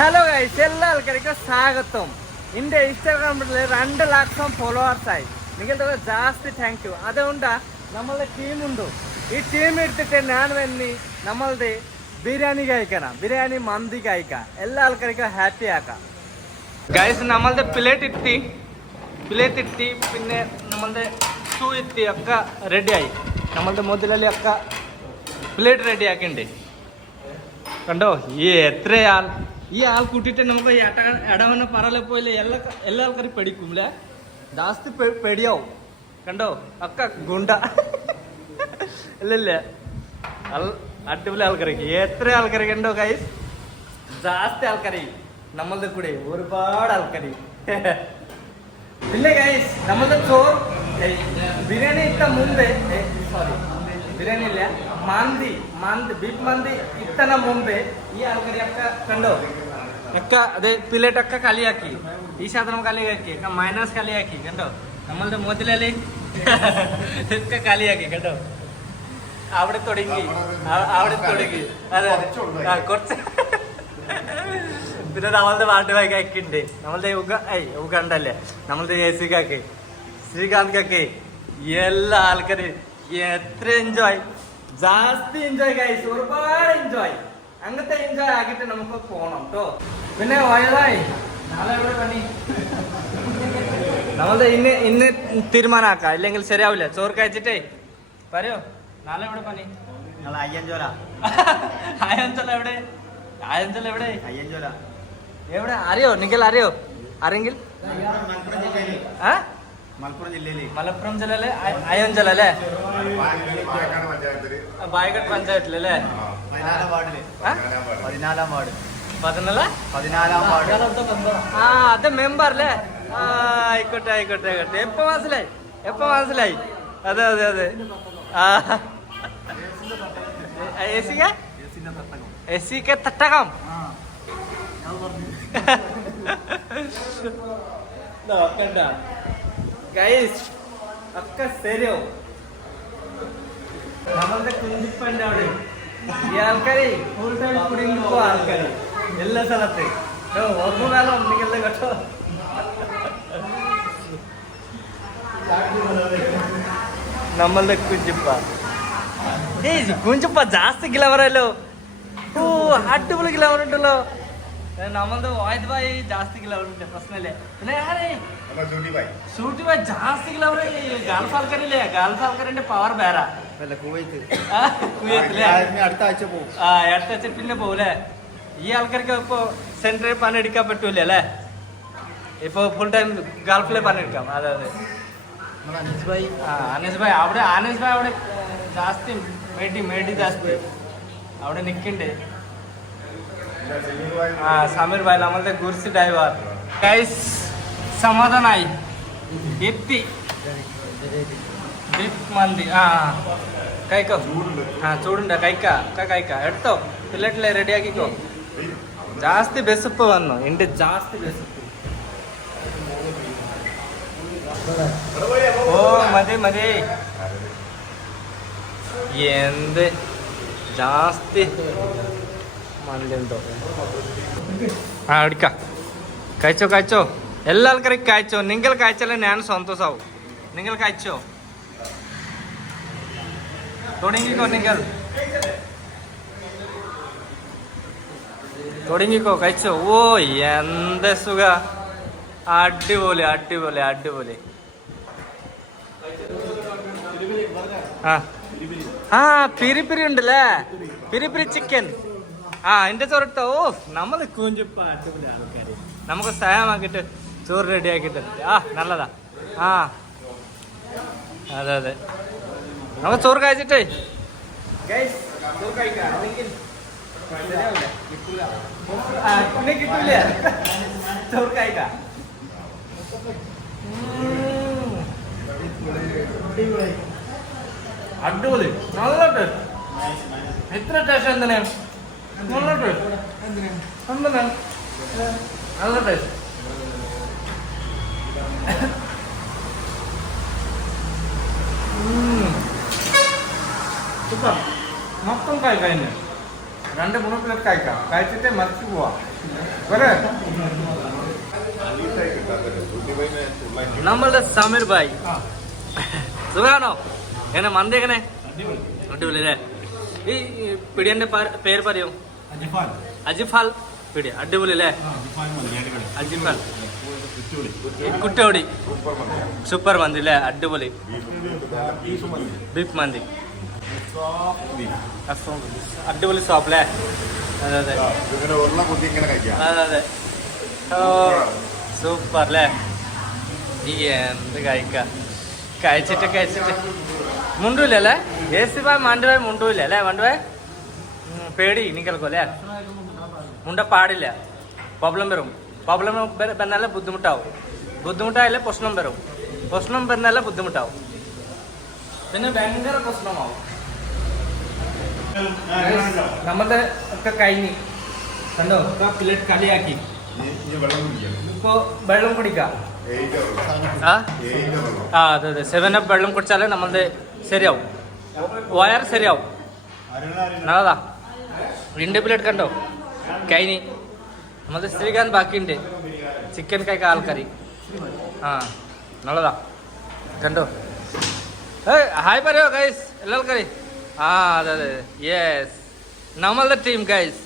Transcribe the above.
Hello guys, എല്ലാ ആൾക്കാർക്കും സ്വാഗതം. എൻ്റെ ഇൻസ്റ്റാഗ്രാമിൽ 2 ലക്ഷം ഫോളോവേഴ്സായി. നിങ്ങളുടെ ജാസ്തി താങ്ക് യു. അതുകൊണ്ടാണ് നമ്മളുടെ ടീമുണ്ട്. ഈ ടീം എടുത്തിട്ട് ഞാൻ വന്നി നമ്മളുടെ ബിരിയാണി കഴിക്കണം, ബിരിയാണി മന്തി കഴിക്കാം, എല്ലാ ആൾക്കാർക്കും ഹാപ്പി ആക്കാം. ഗൈസ്, നമ്മളുടെ പ്ലേറ്റ് ഇട്ടി, പിന്നെ നമ്മളുടെ ഷൂ ഇട്ടി ഒക്കെ റെഡിയായി. നമ്മളുടെ മുതലಲ್ಲಿ ഒക്കെ പ്ലേറ്റ് റെഡി ആക്കിണ്ട്. കണ്ടോ എത്ര ആൾ, ഈ ആൾ കൂട്ടിട്ട് നമുക്ക് ഇടവനെ പറലെ പോലെ എല്ലാ ആൾക്കാരും പേടിക്കുംല്ലേ, ജാസ്തി പേടിയാവും. കണ്ടോ അക്ക ഗുണ്ട ഇല്ലല്ലേ, അടിപൊളി ആൾക്കാർക്ക്. എത്ര ആൾക്കാർ കണ്ടോ ഗൈസ്, ജാസ്തി ആൾക്കാരെ നമ്മളുടെ കൂടെ ഒരുപാട് ആൾക്കാര്. പിന്നെ ഗൈസ്, നമ്മളുടെ ചോറ് ബിരിയാണി ഇട്ട മുമ്പേ, സോറി ബിരിയാണി ഇല്ല, മന്തി ബീഫ് മന്തി ഇത്തന മുമ്പേ ഈ ആൾക്കാരെയൊക്കെ കണ്ടോ ഒക്കെ അതെ പ്ലേറ്റൊക്കെ കളിയാക്കി, ഈ സാധനം കളിയാക്കി, മൈനസ് കളിയാക്കി. കണ്ടോ നമ്മളുടെ മോതിലല്ലേ ഒക്കെ കളിയാക്കി. കണ്ടോ അവിടെ തുടങ്ങി. അതെ കുറച്ച്. പിന്നെ നമ്മളുടെ വാർഡ് ബാഗൊക്കെ ഉണ്ട്, നമ്മളുടെ ഉഗണ്ടല്ലേ, നമ്മളുടെ യേസിക്കൊക്കെ, ശ്രീകാന്തൊക്കെ, എല്ലാ ആൾക്കാരും എത്ര എൻജോയ്, ജാസ്തി എൻജോയ് ഗൈസ്, ഒരുപാട് എൻജോയ്. അങ്ങനത്തെ എൻജോയ് ആക്കിയിട്ട് നമുക്ക് പോണം കേട്ടോ. പിന്നെ വയതായി നാളെ എവിടെ പണി, നമ്മളുടെ ഇന്ന് തീരുമാനമാക്കാം, ഇല്ലെങ്കിൽ ശരിയാവില്ല. ചോറ് കഴിച്ചിട്ടേ പറയോ നാളെ എവിടെ പണി. അയ്യഞ്ചോല എവിടെ, എവിടെ അറിയോ, നിങ്ങൾ അറിയോ ആരെങ്കിൽ? മലപ്പുറം ജില്ലയിലെ അയ്യഞ്ചൽ അല്ലേ, ബായകട്ട് പഞ്ചായത്തിലല്ലേ, 14 വാർഡ്. ആ അത് മെമ്പർ അല്ലേ. ആയിക്കോട്ടെ. എപ്പോ മനസ്സിലായി. അതെ. ആ എസിക്ക് തട്ടകം നോക്കണ്ട ഗൈസ്, ഒക്കെ ശരിയാവും. നമ്മളുടെ കുഞ്ഞിപ്പൻ്റെ അവിടെ ഈ ആൾക്കാരെ ഫുൾ ടൈം കുടുങ്ങിപ്പോ ആൾക്കാര് എല്ലാ സ്ഥലത്ത് ഓർമ്മകാലം ഒന്നിക്കല്ലേ കേട്ടോ. നമ്മളുടെ കുഞ്ചിപ്പ ജാസ്തി ഗ്ലവറല്ലോ. ഓ അടിപൊളി ഗ്ലവർ ഉണ്ടല്ലോ. നമ്മളുടെ വായത് ഭായി ജാസ്തി ഗ്ലവർ ഉണ്ട്, പ്രശ്നമില്ലേ. പിന്നെ ഷൂട്ടി ഭായ് ജാസ്തി ഗ്ലവർ. ഗൾഫ് ആൾക്കാരില്ലേ, ഗൾഫ് ആൾക്കാരിന്റെ പവർ വേറെ. അടുത്ത ആഴ്ച പിന്നെ പോകൂലേ. ഈ ആൾക്കാർക്ക് ഇപ്പൊ സെന്ററിൽ പണിയെടുക്കാൻ പറ്റൂല അല്ലേ, ഇപ്പൊ ഫുൾ ടൈം ഗൾഫിലെ പണിയെടുക്കാം. അതെ അനീസ് ഭായ് അവിടെ ജാസ്തി മേടി ജാസ്തി അവിടെ നിൽക്കണ്ട്. സമീർ ഭായ് നമ്മളുടെ ഗുർസി ഡ്രൈവർ. ഗൈസ് സമാധാനായി എത്തി ബീഫ് മന്തി. കഴിക്കോ, ചൂടുണ്ട കഴിക്ക എടുത്തോ, പ്ലേറ്റിലെ റെഡിയാക്കിക്കോ. ജാസ്തി ബെസപ്പ് വന്നു എൻ്റെ, ജാസ്തി ബെസപ്പ്. ഓ മതി എന്ത് ജാസ്തി മന്തി ഉണ്ടോ. എടുക്ക കഴിച്ചോ. എല്ലാ ആൾക്കാരും കഴിച്ചോ. നിങ്ങൾ കഴിച്ചാലേ ഞാൻ സന്തോഷാവും. നിങ്ങൾ കഴിച്ചോ, തുടങ്ങിക്കോ കഴിച്ചോ. ഓ എന്ത് സുഖ, അടിപൊളി. പിരി ഉണ്ടല്ലേ, പിരി ചിക്കൻ. എന്റെ ചോറിട്ടോ. ഓ നമ്മള് കുഞ്ചിപ്പ അടിപൊളി ആൾക്കാര്. നമുക്ക് സഹായമാക്കിട്ട് ചോറ് റെഡി ആക്കിട്ട് നല്ലതാ. അതെ നമുക്ക് ചോറ് കഴിച്ചിട്ടേ കിട്ടൂല. ചോറ് കഴിക്കാം. അടിപൊളി, നല്ല ടേസ്റ്റ്. എത്ര ടേസ്റ്റ് എന്തിനാണ്, നല്ല ടേസ്റ്റ്, നല്ല ടേസ്റ്റ്. മൊത്തം കഴിക്കാൻ 2-3 പ്ലേറ്റ് കഴിക്കാം. കഴിച്ചിട്ട് മറിച്ച് പോവാം. വരെ നമ്മളുടെ സമീർ ഭായ് സുഖാണോ? എങ്ങനെ മന്തി എങ്ങനെ? അടിപൊളി അല്ലേ? ഈ പിടിയന്റെ പേര് പറയൂ. അജിഫാൽ പിടി അടിപൊളി അല്ലേ? അജിഫാൽ കുറ്റോടി സൂപ്പർ മന്തി അല്ലേ? അടിപൊളി ബീഫ് മന്തി അടിപൊളി ഷോപ്പ് അല്ലേ? അതെ അതെ അതെ അതെ സൂപ്പർ അല്ലേ? ഈ എന്ത് കഴിച്ചിട്ട് മുണ്ടൂല അല്ലേ? ഏസി ഭായ് മണ്ടുഭായ് മുണ്ടൂല അല്ലേ? മണ്ടുഭായ് പേടി നിങ്ങൾക്കോ അല്ലേ? മുണ്ട പാടില്ല, പ്രോബ്ലം വരും. പ്രോബ്ലം വന്നാലേ ബുദ്ധിമുട്ടായാലേ പ്രശ്നം വരും. പ്രശ്നം വന്നാലേ ബുദ്ധിമുട്ടാവും, പിന്നെ ഭയങ്കര പ്രശ്നമാവും. നമ്മളുടെ ഒക്കെ കഴിഞ്ഞ് കണ്ടോ? പ്ലേറ്റ് കളിയാക്കി. ഇപ്പൊ വെള്ളം കുടിക്കാം. അതെ അതെ 7up വെള്ളം കുടിച്ചാലേ നമ്മളുടെ ശരിയാവും, വയർ ശരിയാവും. നല്ലതാ. 2 പ്ലേറ്റ് കണ്ടോ? കഴിഞ്ഞ് നമ്മളത് ശ്രീകാന്ത് ബാക്കിയുണ്ട്. ചിക്കൻ കൈ ആൾക്കറി. നല്ലതാ കണ്ടോ? ഹായ് പറയോ ഗൈസ് എല്ലാവർക്കും? അതെ അതെ യെസ് നമ്മളുടെ ടീം ഗൈസ്.